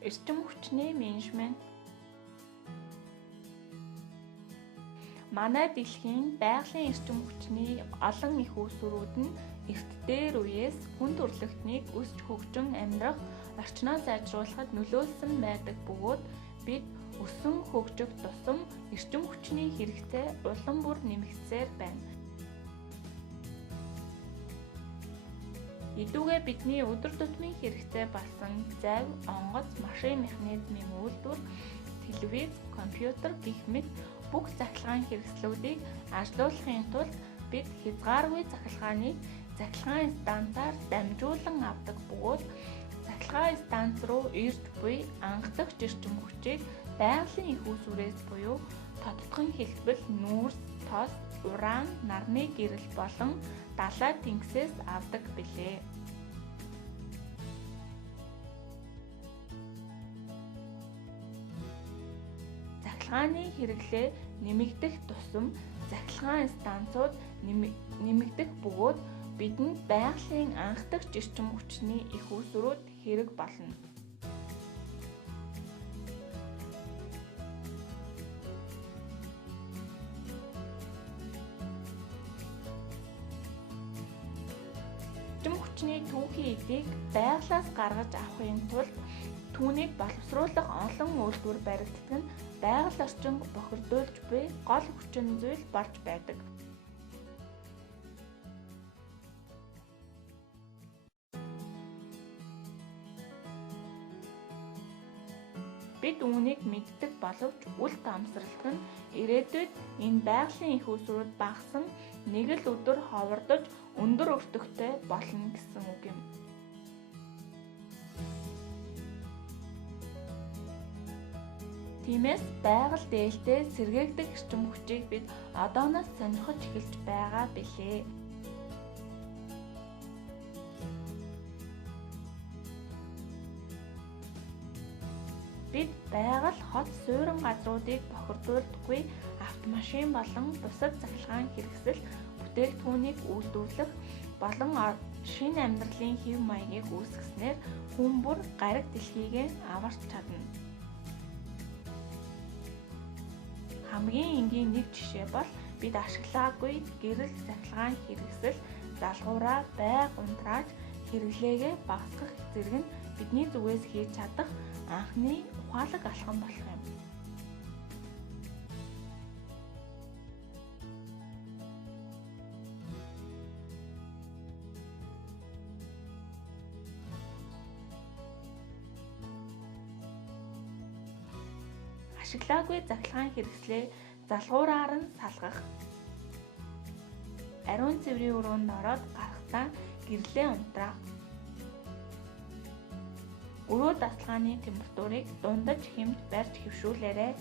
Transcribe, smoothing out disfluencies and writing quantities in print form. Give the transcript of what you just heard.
Эрчим хүчний менежмент. Манай дэлхийн байгалийн эрчим хүчний олон их үүсвэрүүд нь эрт дээр үеэс хүн төрөлхтнийг өсч хөгжин амьдрах орчноо сайжруулахад нөлөөлсөн байдаг бөгөөд бид өссөн хөгжих тусам эрчим хүчний хэрэгцээ улам бүр нэмэгдсээр байна. Идүүгээ бидний өдөр тутмын хэрэгцээ болсон завь, онгоц, машин механизмын үйлдвэр, телевиз, компьютер гэх мэт бүх цахилгаан хэрэгслүүдийг ажилуулахын тулд бид хязгааргүй цахилгаан станцаар дамжуулан авдаг бөгөөд цахилгаан станц руу ирж буй анхдагч эрчим хүчийг байгалийн их үүсвэрээс буюу тодтгон хэлбэл нүүрс, тос, уран, нарны гэрэл болон далай тэнгисээс авдаг билээ. Цахилгааны хэрэглээ нэмэгдэх тусам цахилгаан станцууд нэмэгдэх бөгөөд бидэнд байгалийн анхдагч эрчим хүчний их үүсвэрүүд хэрэг болно. Эрчим хүчний түүхий эдийг байгалаас гаргаж авахын тулд түүнийг боловсруулах олон үйлдвэр баригддаг нь байгаль орчин бохирдуулж буй гол хүчин зүйл болж байдаг. Бид үүнийг мэддэг боловч үл таамсралт нь ирээдүйд энэ байгалийн их үүсвэрүүд багасан нэг л өдөр ховордож өндөр өртөгтэй болно гэсэн үг юм. Тиймээс байгаль дээлтэй сэргээгдэх эрчим хүчийг бид одооноос сонирхож эхэлж байгаа билээ. Бид байгаль хот суурин газруудыг бохирдуулдаггүй автомашин болон бусад цахилгаан хэрэгсэл бүтээгдэхүүнийг үйлдвэрлэх болон шинэ амьдралын хэв маягийг үүсгэснээр хүн бүр гариг дэлхийгээ аварч чадна. Хамгийн энгийн нэг жишээ бол бид ашиглаагүй гэрэл цахилгаан хэрэгсэл залгуураа байг унтрааж хэрэглээгээ багасгах зэрэг нь бидний зүгээс хийж чадах анхны ухаалаг алхам болох юм. Ашиглаагүй цахилгаан хэрэгслээ залгуураар нь салгах. Ариун цэврийн өрөөнд ороод гарахтаа гэрлээ унтраах. Өрөө дасгалгааны температурыг дундаж хэмт барьж хэвшүүлээрэй.